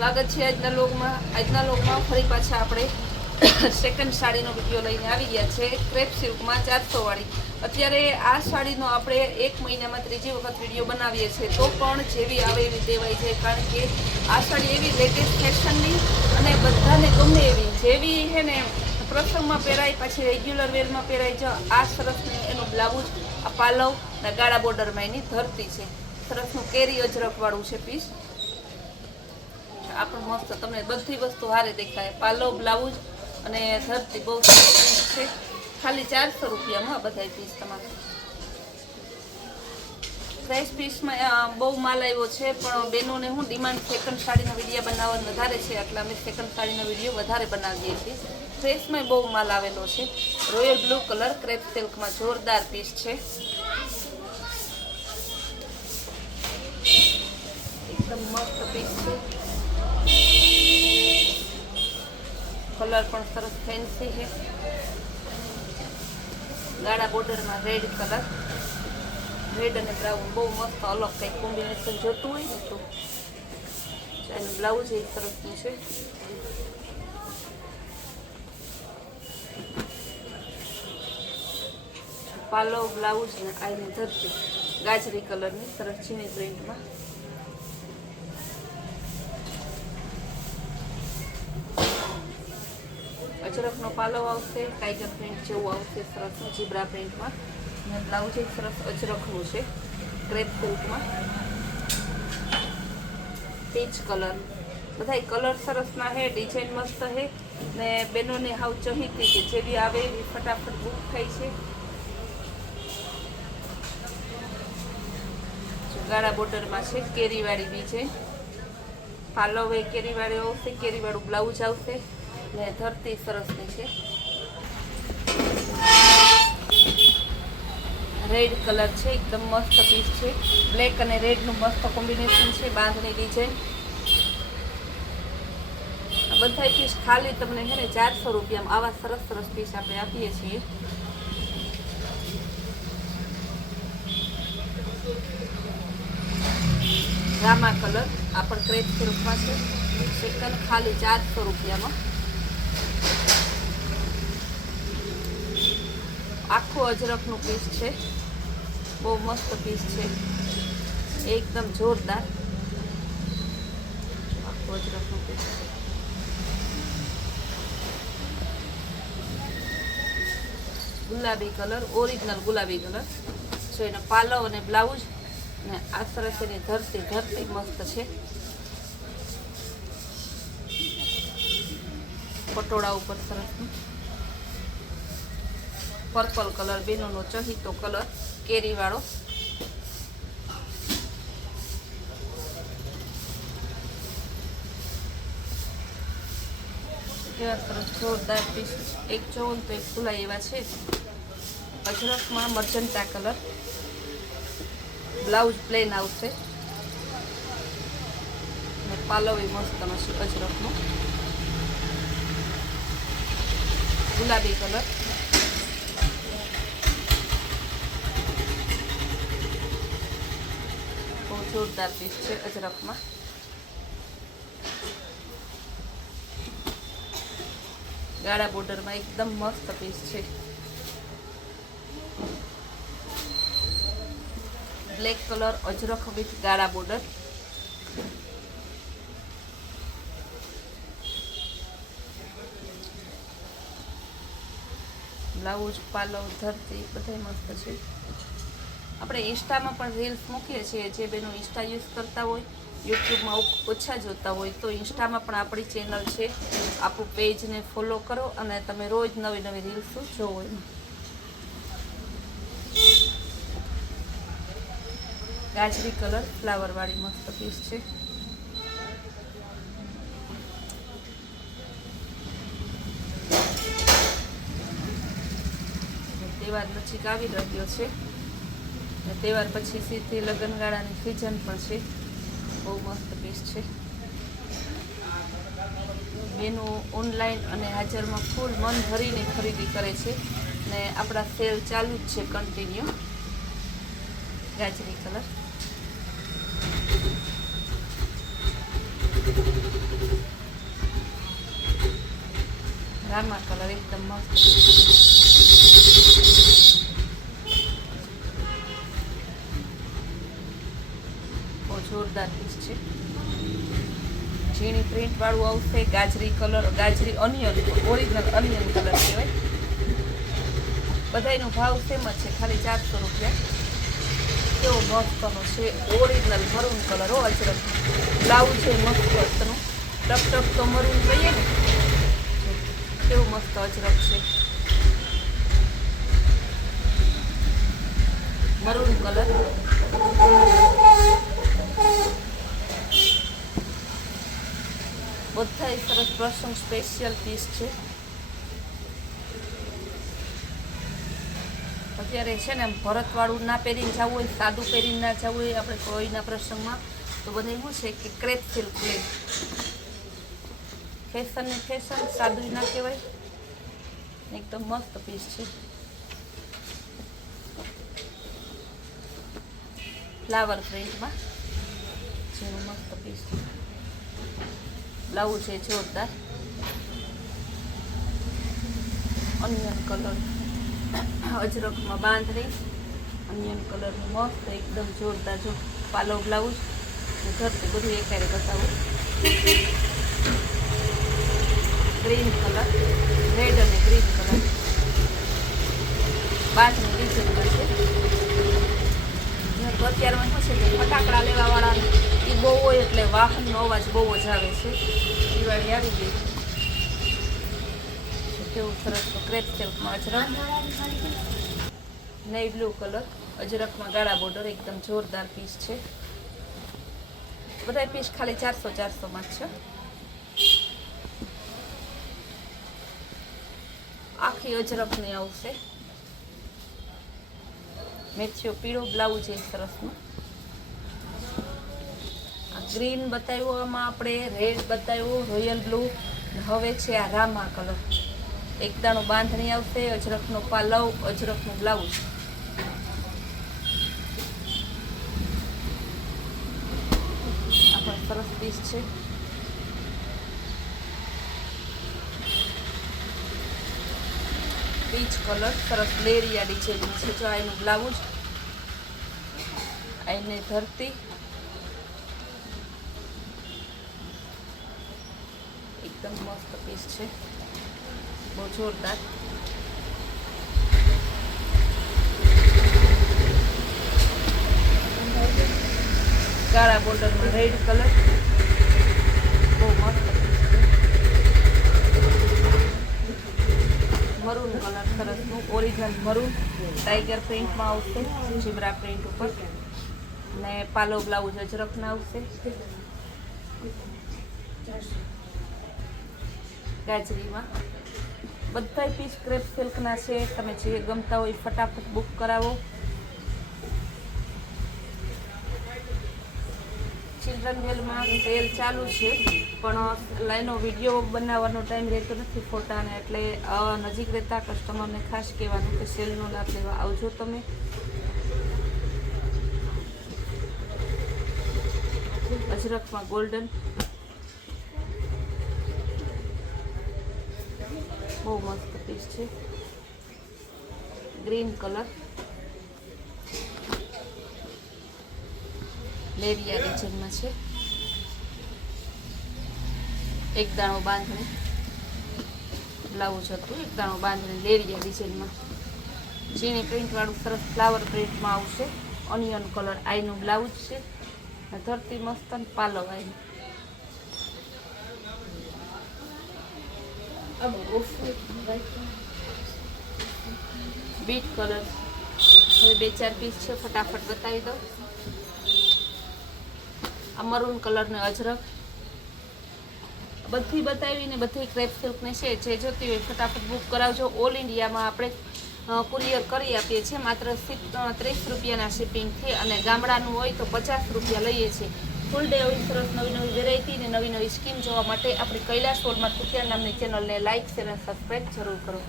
સ્વાગત છે આજના લોકમાં ફરી પાછા આપણે સેકન્ડ સાડીનો વિડીયો લઈને આવી ગયા છે ક્રેપ સિલ્કમાં 400 વાળી. અત્યારે આ સાડીનો આપણે 1 મહિનામાં ત્રીજી વખત વિડીયો બનાવીએ છીએ તો પણ જેવી આવે એવી દેવાય છે, કારણ કે આ સાડી એવી લેટેસ્ટ ફેશનની અને બધાને ગમે એવી જેવી છે ને પ્રસંગમાં પહેરાય, પછી રેગ્યુલર વેરમાં પહેરાય. જો આ સરસ એનું બ્લાઉઝ, આ પાલવ ને ગાળા બોર્ડરમાં એની ધરતી છે. સરસનું કેરી અજરખવાળું છે પીસ. આપણે મસ્ત તમને બધી વસ્તુ હારે દેખાય. પાલવ, બ્લાઉઝ અને ધરતી બહુ સરસ પીસ છે. ખાલી 400 રૂપિયામાં બધા પીસ તમારે. ફ્રેશ પીસમાં બહુ માલ આવ્યો છે, પણ બહેનોને હું ડિમાન્ડ સેકન્ડ સાડીનો વિડીયો બનાવવાનું વધારે છે, એટલે અમે સેકન્ડ સાડીનો વિડીયો વધારે બનાવીએ છીએ. ફ્રેશમાં બહુ માલ આવેલો છે. રોયલ બ્લુ કલર ક્રેપ સિલ્કમાં જોરદાર પીસ છે. એકદમ મસ્ત પીસ છે. કલર પણ સરસ ફેન્સી છે. ગાળા બોર્ડરમાં રેડ કલર, રેડ અને બ્રાઉન બહુ મસ્ત અલગ કંઈક કોમ્બિનેશન જોતું હોય ને તો. એનું બ્લાઉઝ એ સરસનું છે. પાલવ, બ્લાઉઝ ને આની ધરતી ગાજરી કલરની સરસ ચીની પ્રિન્ટમાં. અજરખનો પાલવ આવશે, ટાઈગર પ્રિન્ટ જેવું આવશે સરસનું જીબ્રા પ્રિન્ટમાં. અને બ્લાઉઝ એક સરસ અજરખનું છે ક્રેપ સિલ્કમાં. પીચ કલર, બધા કલર સરસના છે, ડિઝાઇન મસ્ત છે ને બહેનોને હાવ ચહીતી કે જેવી આવે એવી ફટાફટ બુક થાય છે. ગાળા બોર્ડરમાં છે, કેરીવાળી બી છે. પાલવ એ કેરીવાળી આવશે, કેરીવાળું બ્લાઉઝ આવશે ને ધરતી સરસની છે. રેડ કલર છે, એકદમ મસ્ત પીસ છે. બ્લેક અને રેડનું મસ્ત કોમ્બિનેશન છે. બાંધણી ડિઝાઇન. આ બધા પીસ ખાલી તમને છે ને 400 રૂપિયામાં આવા સરસ સરસ પીસ આપણે આપીએ છીએ. રામા કલર આ પણ ક્રેપ સિલ્કમાં છે. સેકન્ડ ખાલી 400 રૂપિયામાં. આખું અજરખનું પીસ છે. બહુ મસ્ત પીસ છે, એકદમ જોરદાર. આખું અજરખનું પીસ છે. ગુલાબી કલર, ઓરિજિનલ ગુલાબી કલર. સો એનો પાલવ અને બ્લાઉઝ ને આ સરસ એની ધરતી મસ્ત છે. પટોળા ઉપર સરસનું પર્પલ કલર, બેનોનો ચહીતો કલર કેરીવાળો. કેવા સરસ જોરદાર પીસ. એક જોવો તો એક ફૂલાય એવા છે. અજરખમાં મર્જન્ટા કલર, બ્લાઉઝ પ્લેન આવશે ને પાલવ એ મસ્તનો છે અજરખનો. ગુલાબી કલર, બહુ જોરદાર પીસ છે અજરખમાં. ગાળા બોર્ડરમાં એકદમ મસ્ત પીસ છે. બ્લેક કલર અજરખ વિથ ગાળા બોર્ડર. બ્લાઉઝ, પાલવ, ધરતી બધા મસ્ત છે. આપણે ઇન્સ્ટામાં પણ રીલ્સ મૂકીએ છીએ. જે બેનો ઇન્સ્ટા યુઝ કરતા હોય, યુટ્યુબમાં ઓછા જોતા હોય તો ઇન્સ્ટામાં પણ આપણી ચેનલ છે. આપણું પેજને ફોલો કરો અને તમે રોજ નવી નવી રીલ્સો જોવો. ગાજરી કલર ફ્લાવરવાળી મસ્ત પીસ છે. તહેવાર નજીક આવી રહ્યો છે. તહેવાર પછી સીધી લગ્નગાળાની સિઝન પણ છે. બહુ મસ્ત પીસ છે. બેનો ઓનલાઈન અને હાજરમાં ફૂલ મન ભરીને ખરીદી કરે છે ને આપણા સેલ ચાલુ જ છે કન્ટિન્યુ. ગાજરી કલર, રામા કલર એકદમ મસ્ત. બહુ જોરદાર પીસ છે. ઝીણી પ્રિન્ટ વાળું આવશે. ગાજરી કલર, ગાજરી ઓનિયન, ઓરિજિનલ ઓનિયન કલર કહેવાય. બધાયનો ભાવ સેમ જ છે, ખાલી 400 રૂપિયા. કેવો મસ્તનો છે, ઓરિજિનલ મરૂન કલર. હો અજરક બ્લાઉઝ છે મસ્ત મસ્તનું. ટપ ટપ તો મરૂન કહીએ ને, કેવું મસ્ત અજરક છે. Maroon colour. બધા સરસ પ્રસંગ સ્પેશિયલ પીસ છે. અત્યારે છે ને ભરતવાળું ના પહેરીને જવું હોય, સાદું પહેરીને ના જવું હોય આપણે કોઈના પ્રસંગમાં, તો બધા શું છે કે ક્રેપ સિલ્ક લે. ફેશનની ફેશન, સાદું ના કહેવાય. એકદમ મસ્ત પીસ છે. ફ્લાવર પ્રિન્ટમાં જેવું મસ્ત પીસ. બ્લાઉઝ છે જોરદાર ઓનિયન કલર. અજરકમાં બાંધણી ઓનિયન કલરનું મસ્ત એકદમ જોરદાર. જો પાલો બ્લાઉઝ ધરતી બધું એકારે બતાવું. ગ્રીન કલર, રેડ અને ગ્રીન કલર બાંધણી ડિઝાઇનમાં છે. તો અત્યારમાં શું છે કે ફટાકડા લેવાવાળા એ બહુ હોય એટલે વાહનનો અવાજ બહુ જ આવે છે. દિવાળી આવી ગઈ છે. કેવું સરસ ક્રેપ સિલ્કમાં અજરક. નેવી બ્લુ કલર અજરકમાં ગાળા બોર્ડર. એકદમ જોરદાર પીસ છે. બધા પીસ ખાલી 400-400માં જ છે. આખી અજરકની આવશે. મેથીઓ પીળો બ્લાઉઝ છે સરસનું. આ ગ્રીન બતાવ્યો, આમાં આપણે રેડ બતાવ્યો, રોયલ બ્લુ. હવે છે આ રામા કલર. એક દાણો બાંધણી આવશે. અજરકનો પાલવ, અજરકનું બ્લાઉઝ. આ પણ સરસ પીસ છે. પીચ કલર સરસ લેરિયા ડિઝાઇન છે. જો એનું બ્લાઉઝ, એને ધરતી. એકદમ મસ્ત પીસ છે, બહુ જોરદાર. કાળા બોર્ડરમાં રેડ કલર. બહુ મસ્ત પીસ છે. મરૂન કલર સરસનું ઓરિજિનલ મરૂન. ટાઈગર પ્રિન્ટમાં આવશે, ઝીબ્રા પ્રિન્ટ ઉપર. ને પાલો બ્લાઉઝ અજરકના આવશે. ગાજરીમાં બધા પીસ ક્રેપ સિલ્કના છે. તમે જે ગમતા હોય ફટાફટ બુક કરાવો. ચિલ્ડ્રન વેલમાં સેલ ચાલુ છે, પણ એનો વિડીયો બનાવવાનો ટાઈમ રહેતો નથી ફોટાને, એટલે નજીક રહેતા કસ્ટમરને ખાસ કહેવાનું કે સેલનો લાભ લેવા આવજો તમે. અજરકમાં ગોલ્ડન. બહુ મસ્ત પીસ છે. ગ્રીન કલર લેરિયા ડિઝાઇનમાં છે. એક દાણો બાંધણી બ્લાઉઝ હતું. એક દાણો બાંધણી લેરિયા ડિઝાઇનમાં. ઝીણી પ્રિન્ટ વાળું સરસ ફ્લાવર પ્રિન્ટમાં આવશે. ઓનિયન કલર આઈનું બ્લાઉઝ છે. ધરતી મસ્ત પાલવ આઈ. Bit colour. હવે 2-4 પીસ છે, ફટાફટ બતાવી દઉં. આ મરૂન કલરને અજરક બધી બતાવીને બધી ક્રેપ સિલ્કને છે. જે જોતી હોય ફટાફટ બુક કરાવજો. ઓલ ઇન્ડિયામાં આપણે કુરિયર કરી આપીએ છીએ, માત્ર 30 રૂપિયાના શિપિંગથી. અને ગામડાનું હોય તો 50 રૂપિયા લઈએ છીએ. ફૂલ ડે આવી સરસ નવી નવી વેરાયટી ને નવી નવી સ્કીમ જોવા માટે આપણી કૈલાશ વર્મા કુટિયાર નામની ચેનલને લાઇક, શેર અને સબસ્ક્રાઈબ જરૂર કરો.